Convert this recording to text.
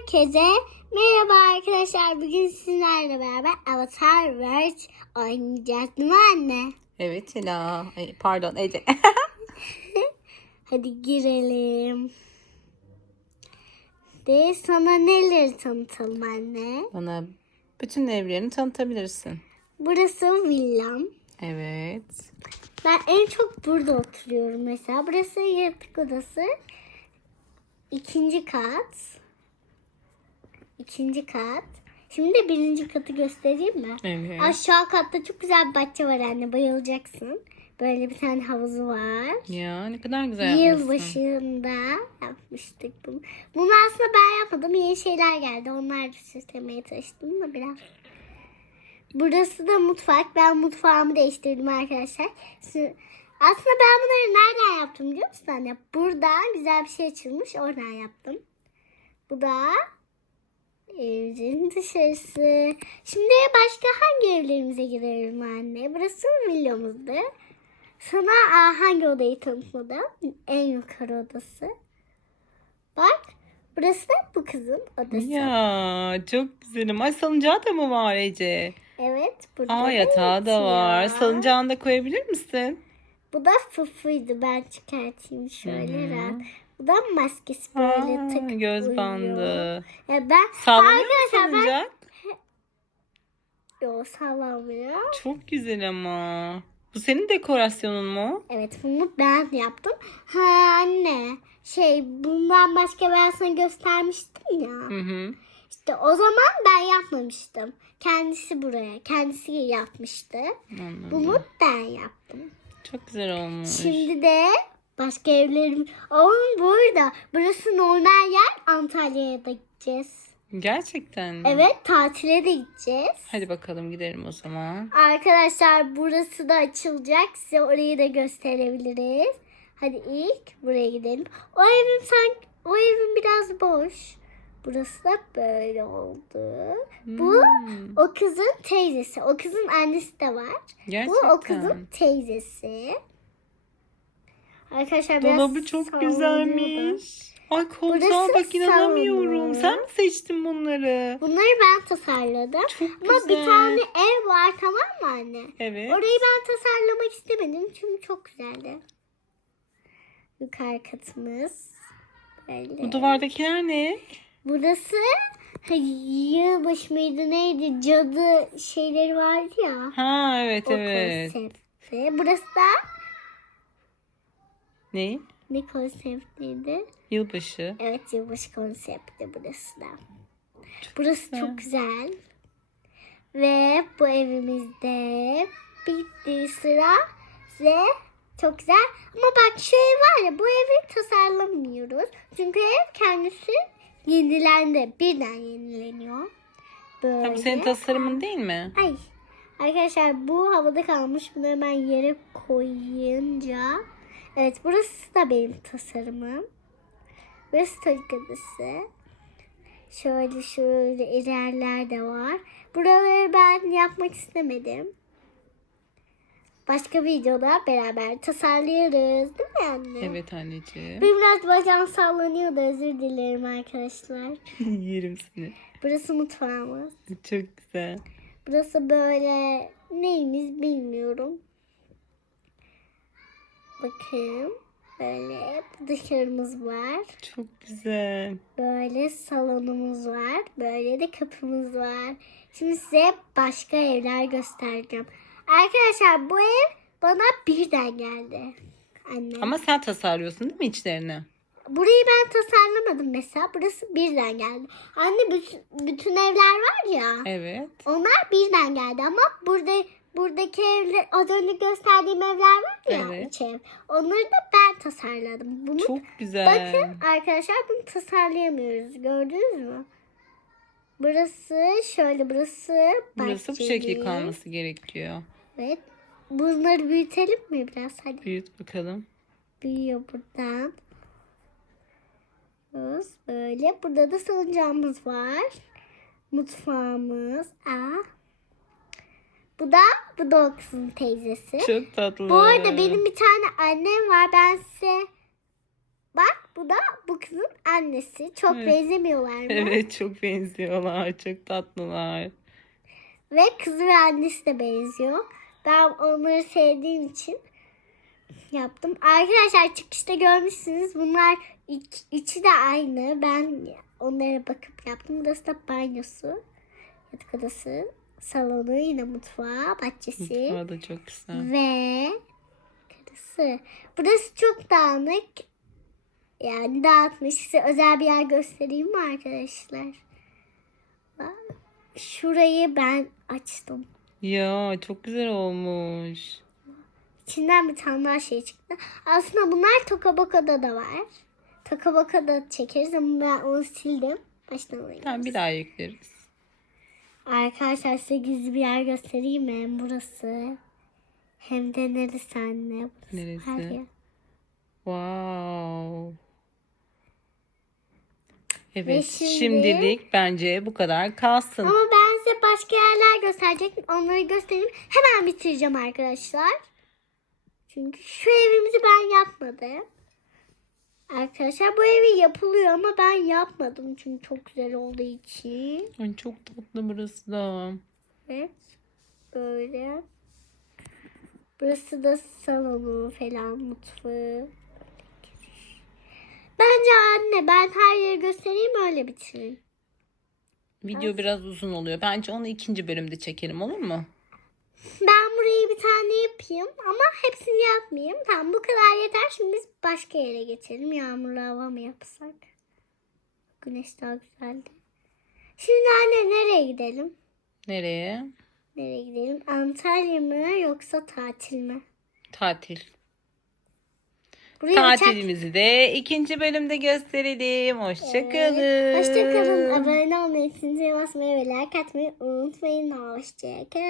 Herkese merhaba arkadaşlar. Bugün sizlerle beraber Avatar World oynayacağız değil mi anne? Evet Ela. Ay, pardon Ece. Hadi girelim. De sana neleri tanıtalım anne? Bana bütün evlerini tanıtabilirsin. Burası villam. Evet. Ben en çok burada oturuyorum mesela. Burası yatak odası. İkinci kat. İkinci kat. Şimdi de birinci katı göstereyim mi? Evet. Aşağı katta çok güzel bir bahçe var anne. Bayılacaksın. Böyle bir tane havuzu var. Ya ne kadar güzel yapmışsın. Yılbaşında yapmıştık bunu. Bunu aslında ben yapmadım. Yeni şeyler geldi. Onlar da süslemeye çalıştım da biraz. Burası da mutfak. Ben mutfağımı değiştirdim arkadaşlar. Aslında ben bunları nereden yaptım biliyor musun anne? Buradan güzel bir şey açılmış. Oradan yaptım. Bu da evimizin dışarısı. Şimdi başka hangi evlerimize girelim anne? Burası villamızdı. Sana aa, hangi odayı tanıtmadım? En yukarı odası. Bak. Burası da bu kızın odası. Ya çok güzelim. Ay salıncağı da mı var Ece? Evet. Burada Aa yatağı da var. yatıyor. Salıncağını da koyabilir misin? Bu da fıfıydı. Ben çıkartayım şöyle Hı hı. rahat. Bu da maskesi böyle Aa, tık göz uyuyor. bandı. Ya ben Sallanıyor Arkadaşlar ben-? Yo sallamıyor. Çok güzel ama. Bu senin dekorasyonun mu? Evet bunu ben yaptım. Ha anne şey bundan başka ben sana göstermiştim ya. Hı hı. İşte o zaman ben yapmamıştım. Kendisi buraya. Kendisi yapmıştı. Anladım. Bunu ben yaptım. Çok güzel olmuş. Şimdi de başka evlerim. Oğlum burada. Burası normal yer. Antalya'ya da gideceğiz. Gerçekten mi? Evet tatile de gideceğiz. Hadi bakalım gidelim o zaman. Arkadaşlar burası da açılacak. Size orayı da gösterebiliriz. Hadi ilk buraya gidelim. O evim sanki o evim biraz boş. Burası da böyle oldu. Bu Hmm, o kızın teyzesi. O kızın annesi de var. Gerçekten. Bu o kızın teyzesi. Arkadaşlar biraz Dolabı çok güzelmiş. Ay koltuğa Burası bak inanamıyorum. Sen mi seçtin bunları? Bunları ben tasarladım. Çok Ama güzel. bir tane ev var tamam mı anne? Evet. Orayı ben tasarlamak istemedim çünkü çok güzeldi. Yukarı katımız. Böyle. Bu duvardakiler ne? Burası yılbaşı mıydı neydi cadı şeyleri vardı ya. Ha evet O evet. konsepti. Burası da Ne? ne konseptiydi? Yılbaşı. Evet yılbaşı konsepti burası da. burası güzel. çok güzel. Ve bu evimizde bitti sıra size çok güzel. Ama bak şu ev var ya bu evi tasarlamıyoruz. Çünkü ev kendisi yenilendi. Birden yenileniyor. Böyle. Ha, bu senin tasarımın değil mi? Ay. Arkadaşlar bu havada kalmış. Bunu hemen yere koyunca. Evet burası da benim tasarımım. Burası çocuk odası. Şöyle şöyle ilerler de var. Buraları ben yapmak istemedim. Başka videoda beraber tasarlıyoruz. Değil mi anne? Evet anneciğim. Benim biraz bacağım sallanıyor da özür dilerim arkadaşlar. Yerim seni. Burası mutfağımız. Çok güzel. Burası böyle neyimiz bilmiyorum. Bakın böyle dışarımız var. Çok güzel. Böyle salonumuz var. Böyle de kapımız var. Şimdi size başka evler göstereceğim. Arkadaşlar bu ev bana birden geldi. Anne. Ama sen tasarlıyorsun değil mi içlerini? Burayı ben tasarlamadım mesela. Burası birden geldi. Anne bütün, bütün evler var ya. Evet. Onlar birden geldi ama burada buradaki evler az önce gösterdiğim evler var ya Evet. üç ev. Onları da ben tasarladım. Bunu Çok güzel. bakın arkadaşlar bunu tasarlayamıyoruz. Gördünüz mü? Burası şöyle burası Burası bu bahçeli. şekil kalması gerekiyor. Evet. Bunları büyütelim mi biraz? Hadi Büyüt bakalım. büyüyor buradan. Böyle. Burada da salıncağımız var. Mutfağımız. Aa. Bu da bu da o kızın teyzesi. Çok tatlı. Bu arada benim bir tane annem var. Ben size Bak bu da bu kızın annesi. Çok Evet. benzemiyorlar mı? Evet çok benziyorlar. Çok tatlılar. Ve kızı ve annesi de benziyor. Ben onları sevdiğim için yaptım. Arkadaşlar çıkışta görmüşsünüz. Bunlar iç- içi de aynı. Ben onlara bakıp yaptım. Burası da banyosu. Yatak odası. Salonu yine mutfağı. Bahçesi. Mutfağı da çok güzel. Ve karısı. Burası çok dağınık. Yani dağıtmış. Size özel bir yer göstereyim mi arkadaşlar? Şurayı ben açtım. Ya çok güzel olmuş. İçinden bir tane daha şey çıktı. Aslında bunlar Tokaboka'da da var. Tokaboka'da çekeriz ama ben onu sildim. Baştan alayım. Tamam bir daha yükleriz. Arkadaşlar size gizli bir yer göstereyim mi? Hem burası. Hem de neresi anne? Burası Neresi? yer. Wow. Ve Evet şimdi- şimdilik bence bu kadar kalsın. Ama ben size başka yerler gösterecektim. Onları göstereyim. Hemen bitireceğim arkadaşlar. Çünkü şu evimizi ben yapmadım. Arkadaşlar bu evi yapılıyor ama ben yapmadım. Çünkü çok güzel olduğu için. Ay, çok tatlı burası da. Evet. Böyle. Burası da salonu falan mutfağı. Bence anne ben her yeri göstereyim öyle bitireyim. Video biraz uzun oluyor. Bence onu ikinci bölümde çekelim olur mu? Ben burayı bir tane yapayım ama hepsini yapmayayım. Tamam bu kadar yeter. Şimdi biz başka yere geçelim. Yağmurlu hava mı yapsak? Güneş daha güzeldi. Şimdi anne nereye gidelim? Nereye? Nereye gidelim? Antalya mı yoksa tatil mi? Tatil. Buraya uçak- Tatilimizi de ikinci bölümde gösterelim. Hoşçakalın. Hoşçakalın. Abone olmayı, zincire basmayı ve like atmayı unutmayın. Hoşçakalın.